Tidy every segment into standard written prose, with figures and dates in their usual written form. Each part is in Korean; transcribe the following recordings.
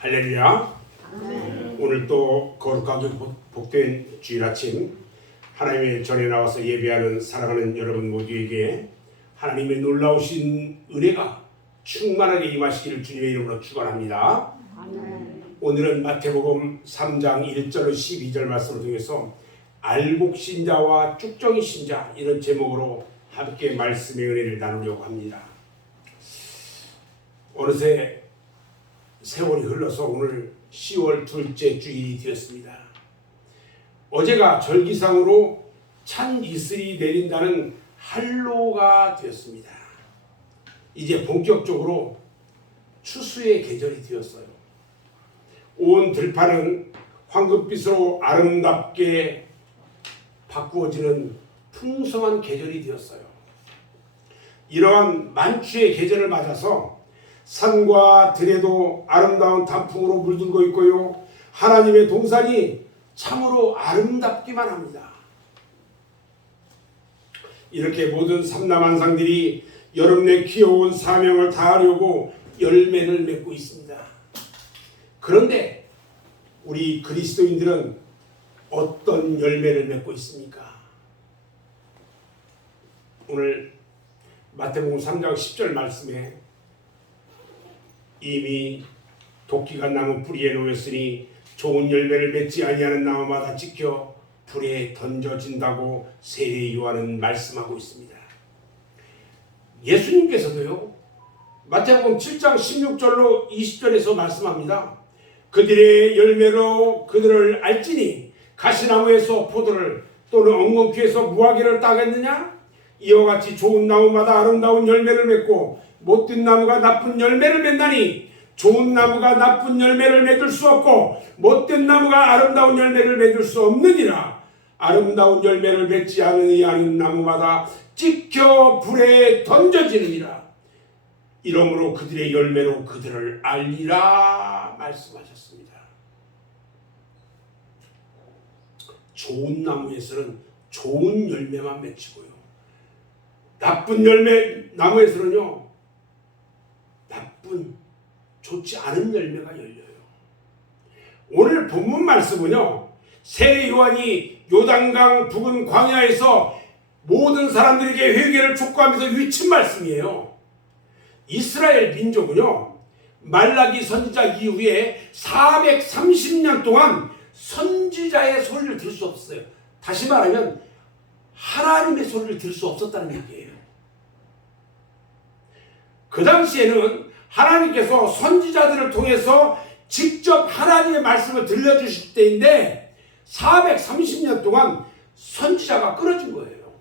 할렐루야. 아멘. 오늘 또 거룩하게 복된 주일 아침 하나님의 전에 나와서 예배하는 사랑하는 여러분 모두에게 하나님의 놀라우신 은혜가 충만하게 임하시기를 주님의 이름으로 축원합니다. 아멘. 오늘은 마태복음 3장 1절로 12절 말씀을 통해서 알곡 신자와 쭉정이 신자 이런 제목으로 함께 말씀의 은혜를 나누려고 합니다. 어느새 세월이 흘러서 오늘 10월 둘째 주일이 되었습니다. 어제가 절기상으로 찬 이슬이 내린다는 한로가 되었습니다. 이제 본격적으로 추수의 계절이 되었어요. 온 들판은 황금빛으로 아름답게 바꾸어지는 풍성한 계절이 되었어요. 이러한 만추의 계절을 맞아서 산과 들에도 아름다운 단풍으로 물들고 있고요. 하나님의 동산이 참으로 아름답기만 합니다. 이렇게 모든 삼남한상들이 여러분의 귀여운 사명을 다하려고 열매를 맺고 있습니다. 그런데 우리 그리스도인들은 어떤 열매를 맺고 있습니까? 오늘 마태복음 3장 10절 말씀에 이미 도끼가 나무 뿌리에 놓였으니 좋은 열매를 맺지 아니하는 나무마다 찍혀 불에 던져진다고 세례 요한은 말씀하고 있습니다. 예수님께서도요, 마태복음 7장 16절로 20절에서 말씀합니다. 그들의 열매로 그들을 알지니 가시나무에서 포도를 또는 엉겅퀴에서 무화과를 따겠느냐? 이와 같이 좋은 나무마다 아름다운 열매를 맺고 못된 나무가 나쁜 열매를 맺나니 좋은 나무가 나쁜 열매를 맺을 수 없고 못된 나무가 아름다운 열매를 맺을 수 없느니라. 아름다운 열매를 맺지 않는 나무마다 찍혀 불에 던져지느니라. 이러므로 그들의 열매로 그들을 알리라 말씀하셨습니다. 좋은 나무에서는 좋은 열매만 맺히고요, 나쁜 나무에서는요, 나쁜 좋지 않은 열매가 열려요. 오늘 본문 말씀은요, 세례 요한이 요단강 부근 광야에서 모든 사람들에게 회개를 촉구하면서 외친 말씀이에요. 이스라엘 민족은요, 말라기 선지자 이후에 430년 동안 선지자의 소리를 들을 수 없었어요. 다시 말하면 하나님의 소리를 들을 수 없었다는 얘기예요. 그 당시에는 하나님께서 선지자들을 통해서 직접 하나님의 말씀을 들려주실 때인데 430년 동안 선지자가 끊어진 거예요.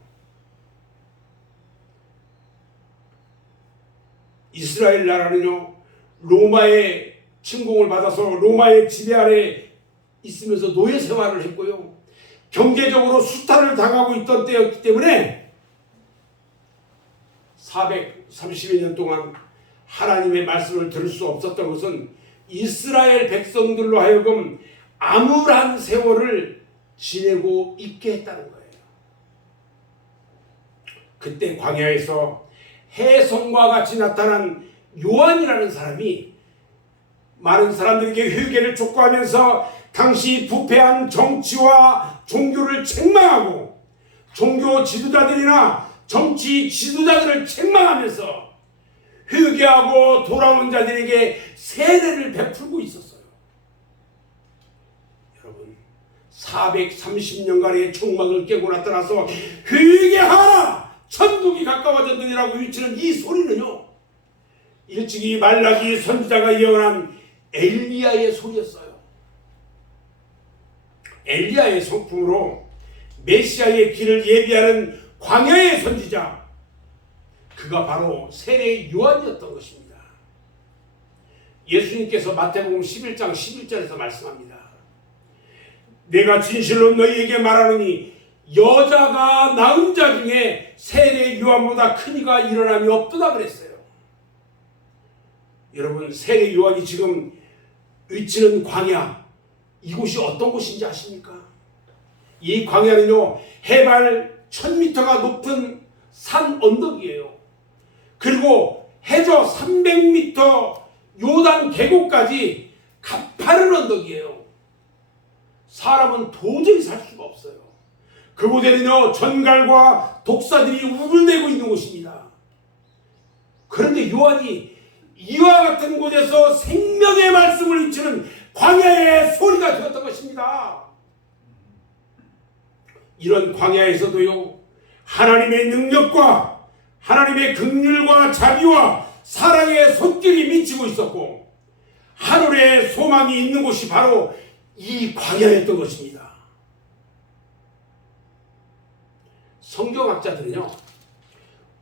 이스라엘 나라는요, 로마의 침공을 받아서 로마의 지배 아래 있으면서 노예 생활을 했고요, 경제적으로 수탈을 당하고 있던 때였기 때문에 430여 년 동안 하나님의 말씀을 들을 수 없었던 것은 이스라엘 백성들로 하여금 암울한 세월을 지내고 있게 했다는 거예요. 그때 광야에서 혜성과 같이 나타난 요한이라는 사람이 많은 사람들에게 회개를 촉구하면서 당시 부패한 정치와 종교를 책망하고 종교 지도자들이나 정치 지도자들을 책망하면서 회개하고 돌아오는 자들에게 세례를 베풀고 있었어요. 여러분, 430년간의 총막을 깨고 나타나서 회개하라! 천국이 가까워졌느니라고 외치는 이 소리는요, 일찍이 말라기 선지자가 예언한 엘리야의 소리였어요. 엘리야의 성품으로 메시아의 길을 예비하는 광야의 선지자, 그가 바로 세례 요한이었던 것입니다. 예수님께서 마태복음 11장 11절에서 말씀합니다. 내가 진실로 너희에게 말하노니 여자가 낳은 자 중에 세례 요한보다 큰 이가 일어남이 없도다 그랬어요. 여러분, 세례 요한이 지금 외치는 광야, 이곳이 어떤 곳인지 아십니까? 이 광야는요, 해발 1000m가 높은 산 언덕이에요. 그리고 해저 300m 요단 계곡까지 가파른 언덕이에요. 사람은 도저히 살 수가 없어요. 그곳에는요 전갈과 독사들이 우글대고 있는 곳입니다. 그런데 요한이 이와 같은 곳에서 생명의 말씀을 입히는 광야의 소리가 되었던 것입니다. 이런 광야에서도요 하나님의 능력과 하나님의 긍휼과 자비와 사랑의 손길이 미치고 있었고 하늘의 소망이 있는 곳이 바로 이 광야였던 것입니다. 성경학자들은요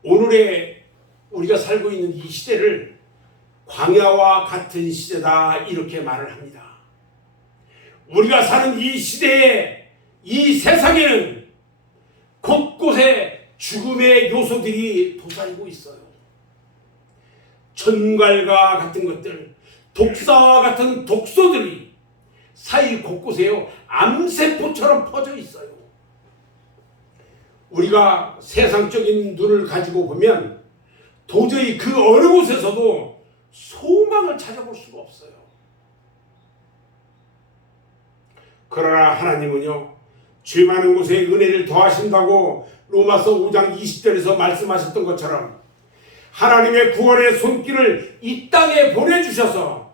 오늘의 우리가 살고 있는 이 시대를 광야와 같은 시대다 이렇게 말을 합니다. 우리가 사는 이 시대에 이 세상에는 곳곳에 죽음의 요소들이 도사리고 있어요. 전갈과 같은 것들, 독사와 같은 독소들이 사이 곳곳에요 암세포처럼 퍼져 있어요. 우리가 세상적인 눈을 가지고 보면 도저히 그 어느 곳에서도 소망을 찾아볼 수가 없어요. 그러나 하나님은요 죄 많은 곳에 은혜를 더하신다고 로마서 5장 20절에서 말씀하셨던 것처럼 하나님의 구원의 손길을 이 땅에 보내주셔서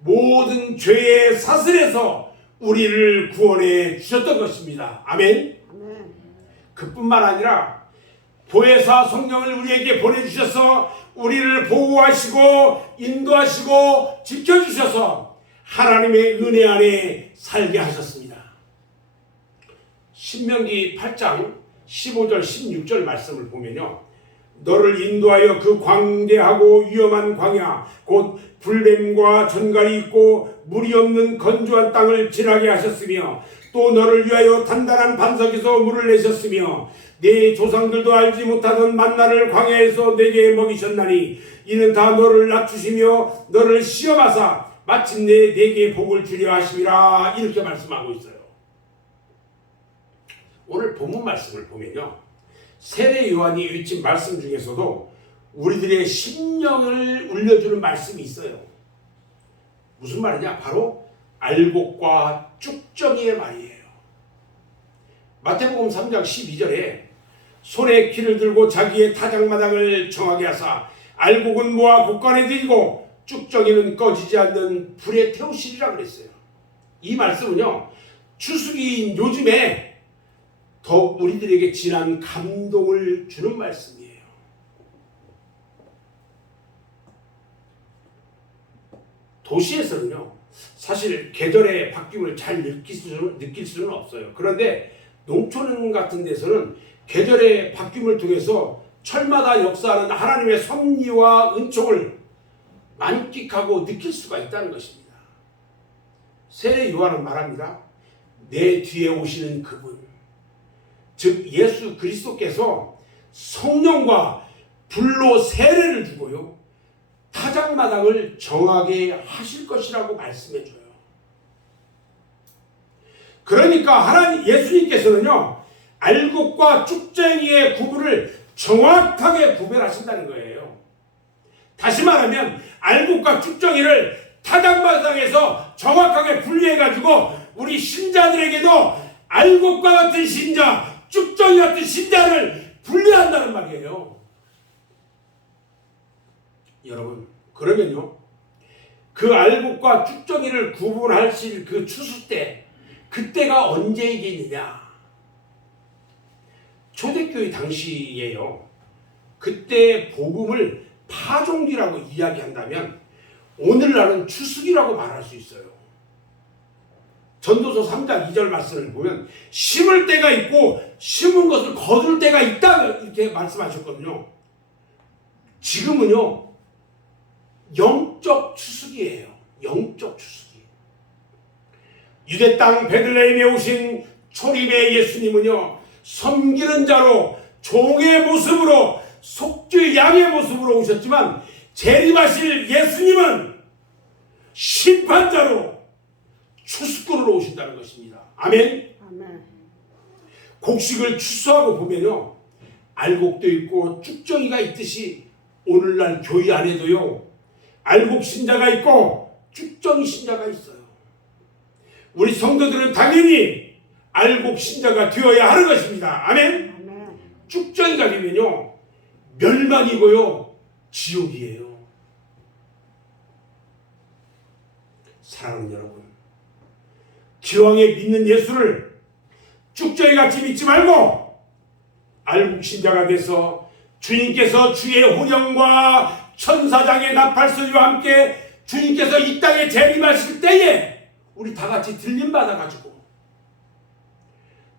모든 죄의 사슬에서 우리를 구원해 주셨던 것입니다. 아멘. 그뿐만 아니라 보혜사 성령을 우리에게 보내주셔서 우리를 보호하시고 인도하시고 지켜주셔서 하나님의 은혜 안에 살게 하셨습니다. 신명기 8장 15절 16절 말씀을 보면요 너를 인도하여 그 광대하고 위험한 광야 곧 불뱀과 전갈이 있고 물이 없는 건조한 땅을 지나게 하셨으며 또 너를 위하여 단단한 반석에서 물을 내셨으며 내 조상들도 알지 못하던 만나를 광야에서 내게 먹이셨나니 이는 다 너를 낮추시며 너를 시험하사 마침내 내게 복을 주려 하심이라 이렇게 말씀하고 있어요. 오늘 본문 말씀을 보면요 세례 요한이 읽힌 말씀 중에서도 우리들의 심령을 울려주는 말씀이 있어요. 무슨 말이냐? 바로 알곡과 쭉정이의 말이에요. 마태복음 3장 12절에 손에 키를 들고 자기의 타작마당을 정하게 하사 알곡은 모아 곳간에 들이고 쭉정이는 꺼지지 않는 불에 태우시리라 그랬어요. 이 말씀은요 추수기인 요즘에 더욱 우리들에게 진한 감동을 주는 말씀이에요. 도시에서는요 사실 계절의 바뀜을 잘 느낄 수는 없어요. 그런데 농촌 같은 데서는 계절의 바뀜을 통해서 철마다 역사하는 하나님의 섭리와 은총을 만끽하고 느낄 수가 있다는 것입니다. 세례 요한은 말합니다. 내 뒤에 오시는 그분 즉 예수 그리스도께서 성령과 불로 세례를 주고요 타작마당을 정하게 하실 것이라고 말씀해줘요. 그러니까 하나님 예수님께서는요 알곡과 쭉정이의 구분을 정확하게 구별하신다는 거예요. 다시 말하면 알곡과 쭉정이를 타작마당에서 정확하게 분리해가지고 우리 신자들에게도 알곡과 같은 신자 쭉정이 같은 신자를 분리한다는 말이에요. 여러분 그러면요 그 알곡과 쭉정이를 구분하실 그 추수 때 그때가 언제이겠느냐? 초대교회 당시에요 그때 복음을 파종기라고 이야기한다면 오늘날은 추수기라고 말할 수 있어요. 전도서 3장 2절 말씀을 보면 심을 때가 있고 심은 것을 거둘 때가 있다 이렇게 말씀하셨거든요. 지금은요 영적 추수기예요. 영적 추수기. 유대 땅 베들레헴에 오신 초림의 예수님은요 섬기는 자로 종의 모습으로 속죄 양의 모습으로 오셨지만 재림하실 예수님은 심판자로 추수꾼으로 오신다는 것입니다. 아멘. 아멘. 곡식을 추수하고 보면요 알곡도 있고 쭉정이가 있듯이 오늘날 교회 안에도요 알곡 신자가 있고 쭉정이 신자가 있어요. 우리 성도들은 당연히 알곡 신자가 되어야 하는 것입니다. 아멘. 쭉정이가 되면요 멸망이고요 지옥이에요. 사랑하는 여러분, 기왕에 믿는 예수를 쭉정이같이 믿지 말고 알곡 신자가 돼서 주님께서 주의 호령과 천사장의 나팔소리와 함께 주님께서 이 땅에 재림하실 때에 우리 다 같이 들림받아가지고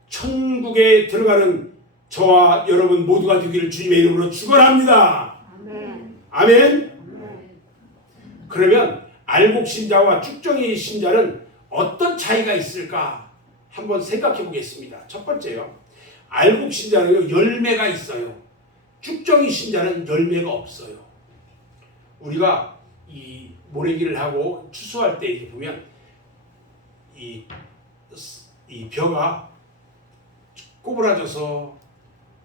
천국에 들어가는 저와 여러분 모두가 되기를 주님의 이름으로 축원합니다. 아멘. 아멘. 그러면 알곡 신자와 쭉정이 신자는 어떤 차이가 있을까 한번 생각해 보겠습니다. 첫 번째요, 알곡 신자는 열매가 있어요. 쭉정이 신자는 열매가 없어요. 우리가 이 모내기를 하고 추수할 때 이렇게 보면 이 벼가 꼬부라져서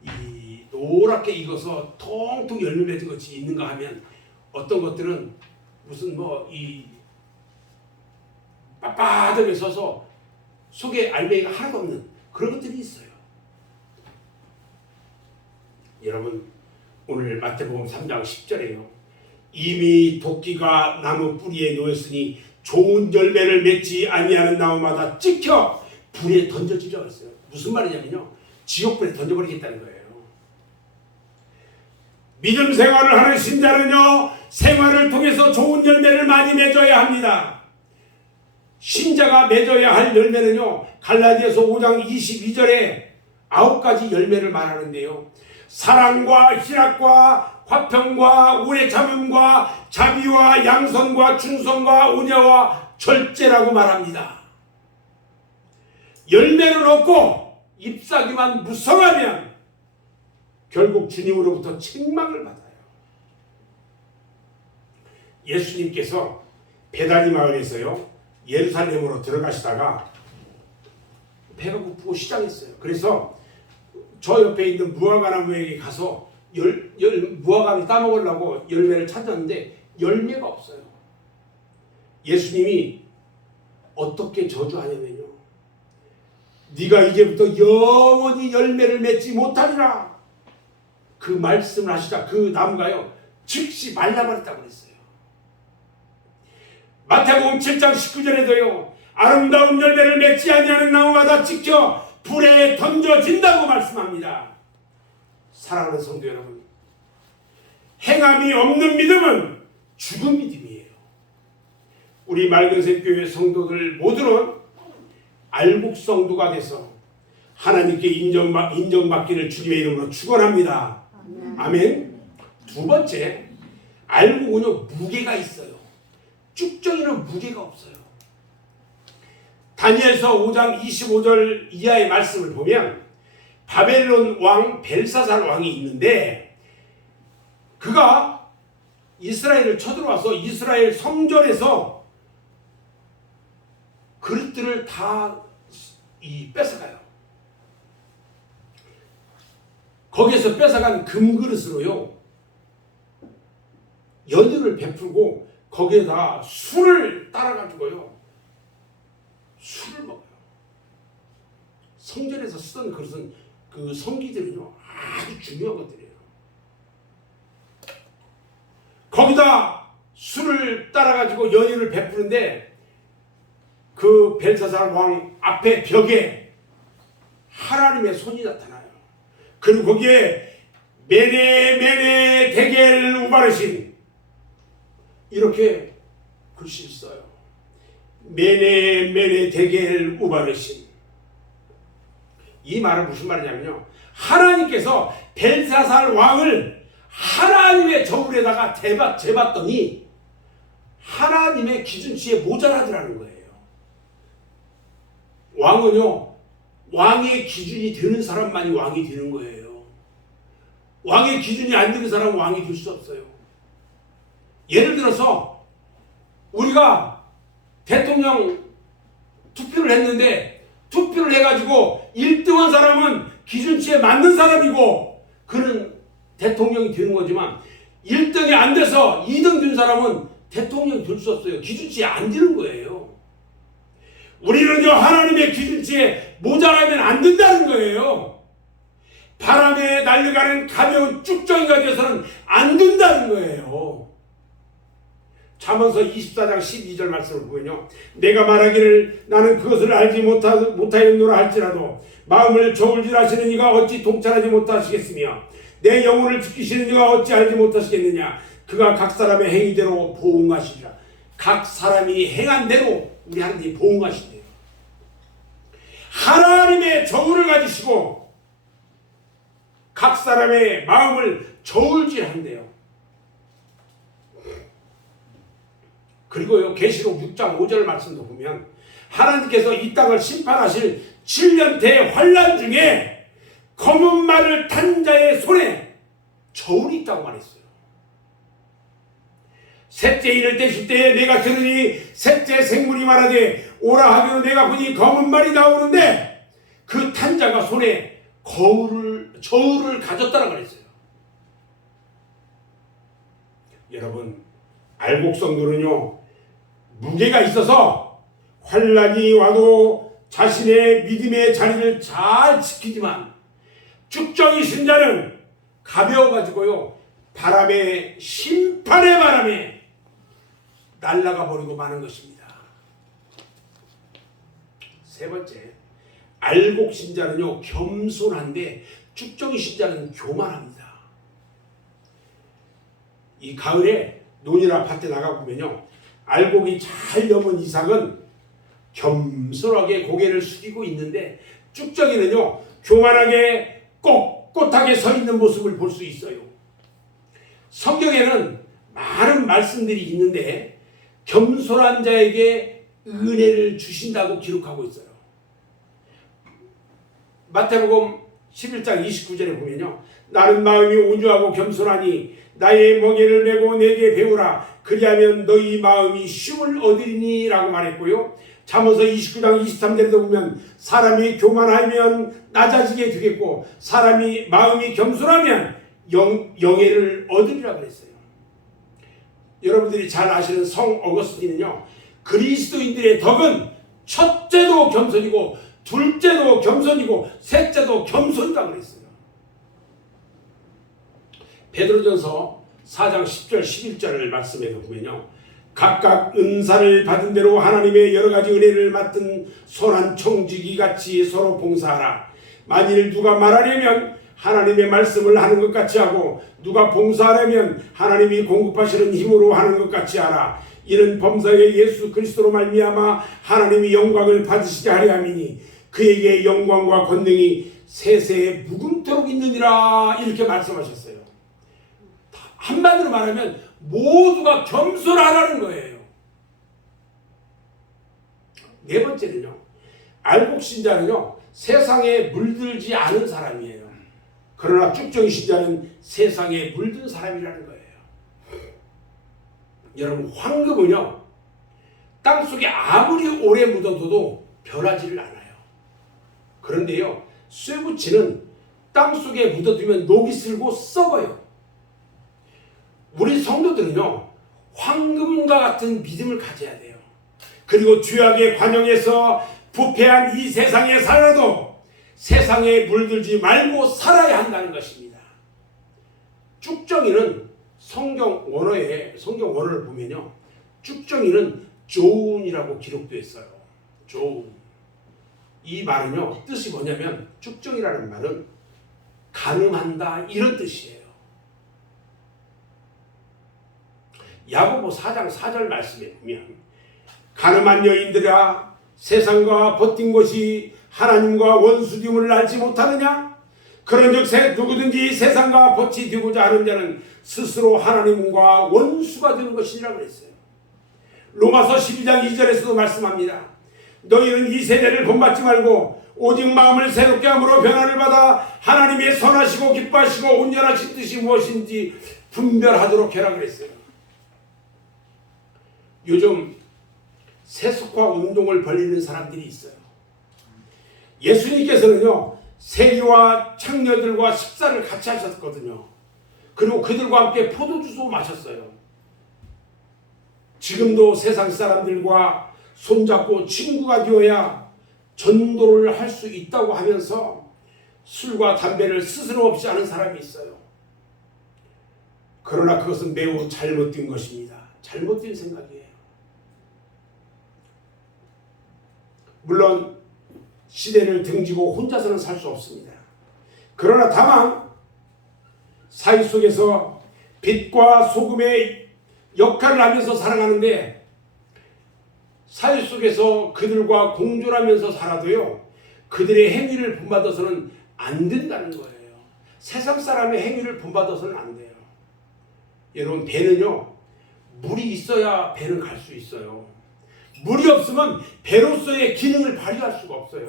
이 노랗게 익어서 통통 열매 맺은 것이 있는가 하면 어떤 것들은 무슨 뭐 이 빳빳하게 서서 속에 알맹이가 하나도 없는 그런 것들이 있어요. 여러분, 오늘 마태복음 3장 10절에요. 이미 도끼가 나무 뿌리에 놓였으니 좋은 열매를 맺지 아니하는 나무마다 찍혀 불에 던져지려 했어요. 무슨 말이냐면요, 지옥불에 던져버리겠다는 거예요. 믿음 생활을 하는 신자는요, 생활을 통해서 좋은 열매를 많이 맺어야 합니다. 신자가 맺어야 할 열매는요, 갈라디아서 5장 22절에 9가지 열매를 말하는데요, 사랑과 희락과 화평과 오래 참음과 자비와 양선과 충성과 온유와 절제라고 말합니다. 열매를 얻고 잎사귀만 무성하면 결국 주님으로부터 책망을 받아요. 예수님께서 베다니 마을에서요 예루살렘으로 들어가시다가 배가 고프고 시장했어요. 그래서 저 옆에 있는 무화과 나무에게 가서 무화과를 따먹으려고 열매를 찾았는데 열매가 없어요. 예수님이 어떻게 저주하냐면요, 네가 이제부터 영원히 열매를 맺지 못하리라, 그 말씀을 하시자 그 나무가요 즉시 말라버렸다고 그랬어요. 마태복음 7장 19절에도요 아름다운 열매를 맺지 아니하는 나무마다 찍혀 불에 던져진다고 말씀합니다. 사랑하는 성도 여러분, 행함이 없는 믿음은 죽은 믿음이에요. 우리 맑은새 교회 성도들 모두는 알곡 성도가 돼서 하나님께 인정받기를 주님의 이름으로 축원합니다. 아멘. 두 번째, 알곡은요 무게가 있어요. 쭉정이는 무게가 없어요. 다니엘서 5장 25절 이하의 말씀을 보면 바벨론 왕 벨사살 왕이 있는데 그가 이스라엘을 쳐들어와서 이스라엘 성전에서 그릇들을 다 뺏어가요. 거기에서 뺏어간 금그릇으로요 연유를 베풀고 거기에다 술을 따라가지고요 술을 먹어요. 성전에서 쓰던 그릇은 그 성기들은요 아주 중요한 것들이에요. 거기다 술을 따라가지고 연유를 베푸는데 그 벨사살 왕 앞에 벽에 하나님의 손이 나타나요. 그리고 거기에 메네 데겔 우바르신 이렇게 글씨를 써요. 메네 데겔 우바르신. 이 말은 무슨 말이냐면요, 하나님께서 벨사살 왕을 하나님의 저울에다가 재봤더니 하나님의 기준치에 모자라더라는 거예요. 왕은요 왕의 기준이 되는 사람만이 왕이 되는 거예요. 왕의 기준이 안 되는 사람은 왕이 될 수 없어요. 예를 들어서 우리가 대통령 투표를 했는데 투표를 해가지고 1등한 사람은 기준치에 맞는 사람이고 그는 대통령이 되는 거지만 1등이 안 돼서 2등 된 사람은 대통령이 될 수 없어요. 기준치에 안 되는 거예요. 우리는요, 하나님의 기준치에 모자라면 안 된다는 거예요. 바람에 날려가는 가벼운 쭉정이가 되어서는 안 된다는 거예요. 잠언서 24장 12절 말씀을 보면요, 내가 말하기를 나는 그것을 알지 못하였노라 할지라도 마음을 저울질하시는 이가 어찌 통찰하지 못하시겠으며 내 영혼을 지키시는 이가 어찌 알지 못하시겠느냐. 그가 각 사람의 행위대로 보응하시리라. 각 사람이 행한 대로 우리 하나님이 보응하신대요. 하나님의 저울을 가지시고 각 사람의 마음을 저울질한대요. 그리고요, 계시록 6장 5절 말씀도 보면 하나님께서 이 땅을 심판하실 7년 대환란 중에 검은 말을 탄 자의 손에 저울이 있다고 말했어요. 셋째 일을 떼실 때에 내가 들으니 셋째 생물이 말하되 오라 하기로 내가 보니 검은 말이 나오는데 그 탄 자가 손에 저울을 가졌다라고 그랬어요. 여러분, 알곡성도는요, 무게가 있어서 환란이 와도 자신의 믿음의 자리를 잘 지키지만 쭉정이 신자는 가벼워가지고요, 바람에, 심판의 바람에 날아가 버리고 마는 것입니다. 세 번째, 알곡 신자는요, 겸손한데 쭉정이 신자는 교만합니다. 이 가을에 논이나 밭에 나가보면요, 알곡이 잘 여문 이삭은 겸손하게 고개를 숙이고 있는데 쭉정이는요, 교만하게 꼿꼿하게 서 있는 모습을 볼 수 있어요. 성경에는 많은 말씀들이 있는데 겸손한 자에게 은혜를 주신다고 기록하고 있어요. 마태복음 11장 29절에 보면요, 나는 마음이 온유하고 겸손하니 나의 멍에를 메고 내게 배우라. 그리하면 너희 마음이 쉼을 얻으리니 라고 말했고요. 잠언서 29장 23절에도 보면 사람이 교만하면 낮아지게 되겠고 사람이 마음이 겸손하면 영예를 얻으리라 그랬어요. 여러분들이 잘 아시는 성 어거스틴은요, 그리스도인들의 덕은 첫째도 겸손이고 둘째도 겸손이고 셋째도 겸손이라고 그랬어요. 베드로전서 4장 10절 11절을 말씀에도 보면요, 각각 은사를 받은 대로 하나님의 여러 가지 은혜를 맡은 선한 청지기 같이 서로 봉사하라. 만일 누가 말하려면 하나님의 말씀을 하는 것 같이 하고 누가 봉사하려면 하나님이 공급하시는 힘으로 하는 것 같이 하라. 이는 범사의 예수 그리스도로 말미암아 하나님이 영광을 받으시게 하려 함이니 그에게 영광과 권능이 세세에 무궁토록 있느니라. 이렇게 말씀하셨어요. 한마디로 말하면 모두가 겸손하라는 거예요. 네 번째는요, 알곡 신자는요, 세상에 물들지 않은 사람이에요. 그러나 쭉정이 신자는 세상에 물든 사람이라는 거예요. 여러분, 황금은요, 땅속에 아무리 오래 묻어둬도 변하지를 않아요. 그런데요, 쇠붙이는 땅속에 묻어두면 녹이 슬고 썩어요. 우리 성도들은요, 황금과 같은 믿음을 가져야 돼요. 그리고 죄악의 관영에서 부패한 이 세상에 살아도 세상에 물들지 말고 살아야 한다는 것입니다. 쭉정이는 성경 원어를 보면요, 쭉정이는 좋은이라고 기록되어 있어요. 좋은. 이 말은요, 뜻이 뭐냐면 쭉정이라는 말은 가늠한다 이런 뜻이에요. 야고보 4장 4절 말씀에 보면 가늠한 여인들아 세상과 버틴 것이 하나님과 원수됨을 알지 못하느냐? 그런즉 누구든지 세상과 버티되고자 하는 자는 스스로 하나님과 원수가 되는 것이라 그랬어요. 로마서 12장 2절에서도 말씀합니다. 너희는 이 세대를 본받지 말고 오직 마음을 새롭게 함으로 변화를 받아 하나님의 선하시고 기뻐하시고 온전하신 뜻이 무엇인지 분별하도록 해라 그랬어요. 요즘 세속화 운동을 벌이는 사람들이 있어요. 예수님께서는요, 세리와 창녀들과 식사를 같이 하셨거든요. 그리고 그들과 함께 포도주도 마셨어요. 지금도 세상 사람들과 손잡고 친구가 되어야 전도를 할 수 있다고 하면서 술과 담배를 스스럼 없이 하는 사람이 있어요. 그러나 그것은 매우 잘못된 것입니다. 잘못된 생각이에요. 물론 시대를 등지고 혼자서는 살 수 없습니다. 그러나 다만 사회 속에서 빛과 소금의 역할을 하면서 살아가는데, 사회 속에서 그들과 공존하면서 살아도요, 그들의 행위를 본받아서는 안 된다는 거예요. 세상 사람의 행위를 본받아서는 안 돼요. 여러분, 배는요, 물이 있어야 배는 갈 수 있어요. 물이 없으면 배로서의 기능을 발휘할 수가 없어요.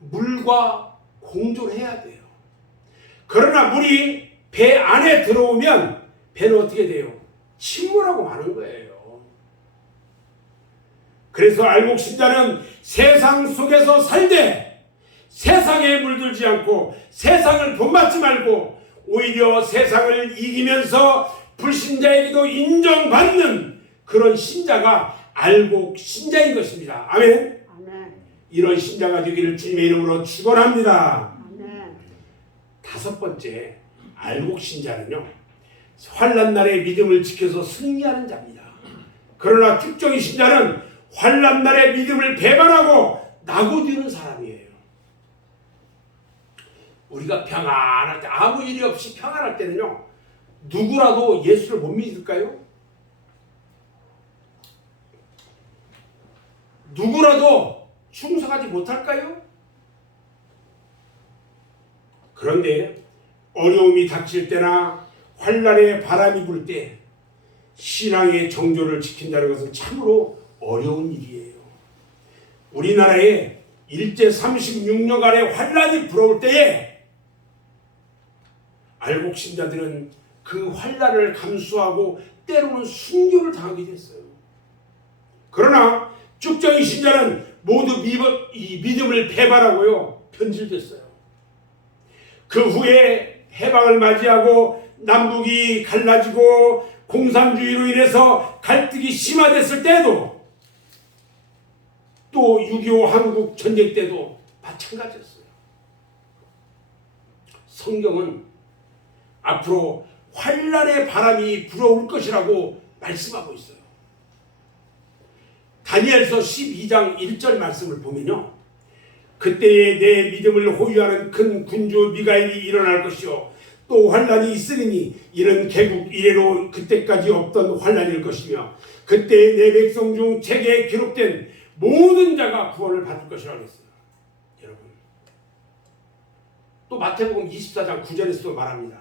물과 공존해야 돼요. 그러나 물이 배 안에 들어오면 배는 어떻게 돼요? 침몰하고 마는 거예요. 그래서 알곡신자는 세상 속에서 살되 세상에 물들지 않고 세상을 본받지 말고 오히려 세상을 이기면서 불신자에게도 인정받는 그런 신자가 알곡신자인 것입니다. 아멘. 아멘. 이런 신자가 되기를 주님의 이름으로 축원합니다. 아멘. 다섯 번째, 알곡신자는요, 환난 날에 믿음을 지켜서 승리하는 자입니다. 그러나 쭉정이 신자는 환난 날에 믿음을 배반하고 나고드는 사람이에요. 우리가 평안할 때, 아무 일이 없이 평안할 때는요, 누구라도 예수를 못 믿을까요? 누구라도 충성하지 못할까요? 그런데 어려움이 닥칠 때나 환난의 바람이 불 때 신앙의 정조를 지킨다는 것은 참으로 어려운 일이에요. 우리나라에 일제 36년간의 환난이 불어올 때에 알곡신자들은 그 환난을 감수하고 때로는 순교를 당하게 됐어요. 그러나 쭉정이 신자는 모두 이 믿음을 배반하고요, 변질됐어요. 그 후에 해방을 맞이하고 남북이 갈라지고 공산주의로 인해서 갈등이 심화됐을 때도, 또 6.25 한국 전쟁 때도 마찬가지였어요. 성경은 앞으로 환난의 바람이 불어올 것이라고 말씀하고 있어요. 다니엘서 12장 1절 말씀을 보면요, 그때에 내 믿음을 호위하는 큰 군주 미가엘이 일어날 것이요 또 환난이 있으리니 이는 개국 이래로 그때까지 없던 환난일 것이며 그때에 내 백성 중 책에 기록된 모든 자가 구원을 받을 것이라고 했어요. 여러분, 또 마태복음 24장 9절에서도 말합니다.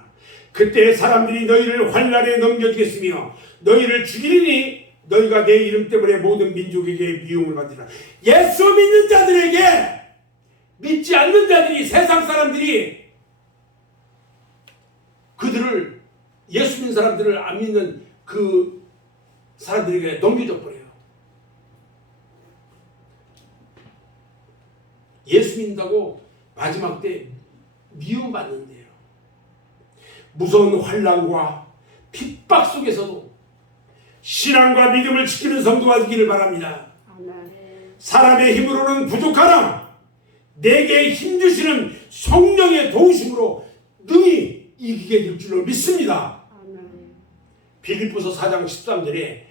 그때 사람들이 너희를 환난에 넘겨주겠으며 너희를 죽이리니 너희가 내 이름 때문에 모든 민족에게 미움을 받으리라. 예수 믿는 자들에게, 믿지 않는 자들이, 세상 사람들이 그들을, 예수 믿는 사람들을 안 믿는 그 사람들에게 넘겨줘 버려요. 예수 믿는다고 마지막 때 미움받는데요. 무서운 환난과 핍박 속에서도 신앙과 믿음을 지키는 성도가 되기를 바랍니다. 아멘. 사람의 힘으로는 부족하나 내게 힘주시는 성령의 도우심으로 능히 이기게 될 줄로 믿습니다. 아멘. 빌립보서 4장 13절에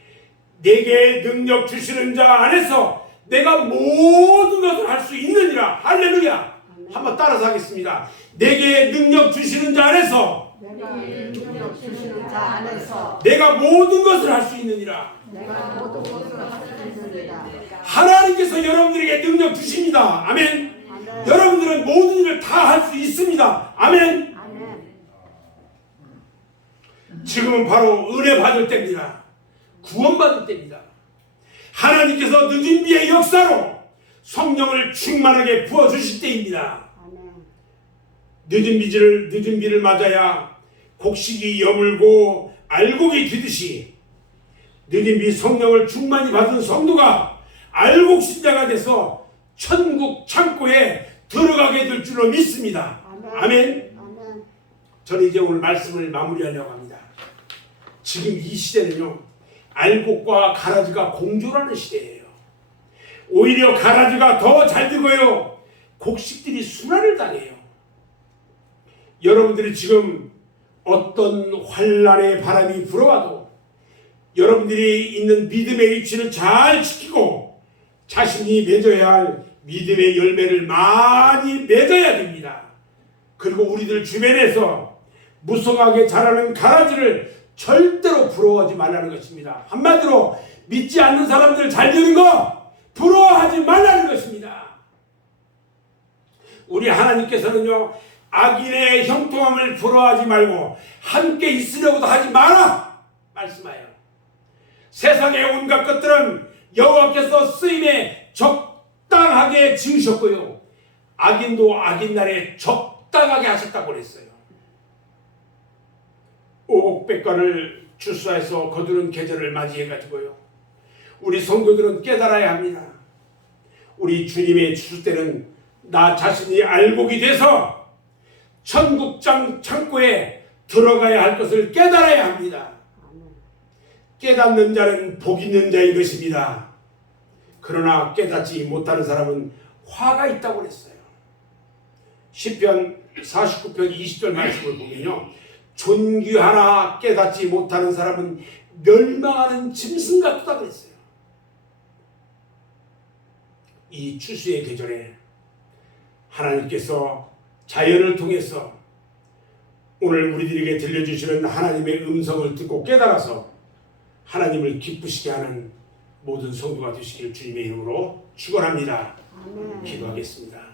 내게 능력 주시는 자 안에서 내가 모든 것을 할 수 있느니라. 할렐루야. 아멘. 한번 따라서 하겠습니다. 내게 능력 주시는 자 안에서 내가 능력 주시는 자 안에서 내가 모든 것을 할 수 있느니라. 내가 모든 것을 할 수 있느니라. 하나님께서 여러분들에게 능력 주십니다. 아멘. 아멘. 여러분들은 모든 일을 다 할 수 있습니다. 아멘. 아멘. 지금은 바로 은혜 받을 때입니다. 구원받을 때입니다. 하나님께서 늦은 비의 역사로 성령을 충만하게 부어주실 때입니다. 아멘. 늦은 비를 맞아야 곡식이 여물고 알곡이 뒤듯이 늦은 비 성령을 충만히 받은 성도가 알곡신자가 돼서 천국 창고에 들어가게 될 줄로 믿습니다. 아멘. 아멘. 저는 이제 오늘 말씀을 마무리하려고 합니다. 지금 이 시대는요, 알곡과 가라지가 공존하는 시대예요. 오히려 가라지가 더 잘 되고요. 곡식들이 순환을 당해요. 여러분들이 지금 어떤 환란의 바람이 불어와도 여러분들이 있는 믿음의 위치를 잘 지키고 자신이 맺어야 할 믿음의 열매를 많이 맺어야 됩니다. 그리고 우리들 주변에서 무성하게 자라는 가라지를 절대로 부러워하지 말라는 것입니다. 한마디로 믿지 않는 사람들 잘 되는 거 부러워하지 말라는 것입니다. 우리 하나님께서는요, 악인의 형통함을 부러워하지 말고 함께 있으려고도 하지 마라 말씀하여. 세상의 온갖 것들은 여호와께서 쓰임에 적당하게 지으셨고요, 악인도 악인 날에 적당하게 하셨다고 그랬어요. 오곡백과를 출사해서 거두는 계절을 맞이해가지고요, 우리 성도들은 깨달아야 합니다. 우리 주님의 추수 때는 나 자신이 알곡이 돼서 천국장 창고에 들어가야 할 것을 깨달아야 합니다. 깨닫는 자는 복 있는 자인 것입니다. 그러나 깨닫지 못하는 사람은 화가 있다고 그랬어요. 시편 49편 20절 말씀을 보면요, 존귀하나 깨닫지 못하는 사람은 멸망하는 짐승 같다 그랬어요. 이 추수의 계절에 하나님께서 자연을 통해서 오늘 우리들에게 들려주시는 하나님의 음성을 듣고 깨달아서 하나님을 기쁘시게 하는 모든 성도가 되시길 주님의 이름으로 축원합니다. 기도하겠습니다.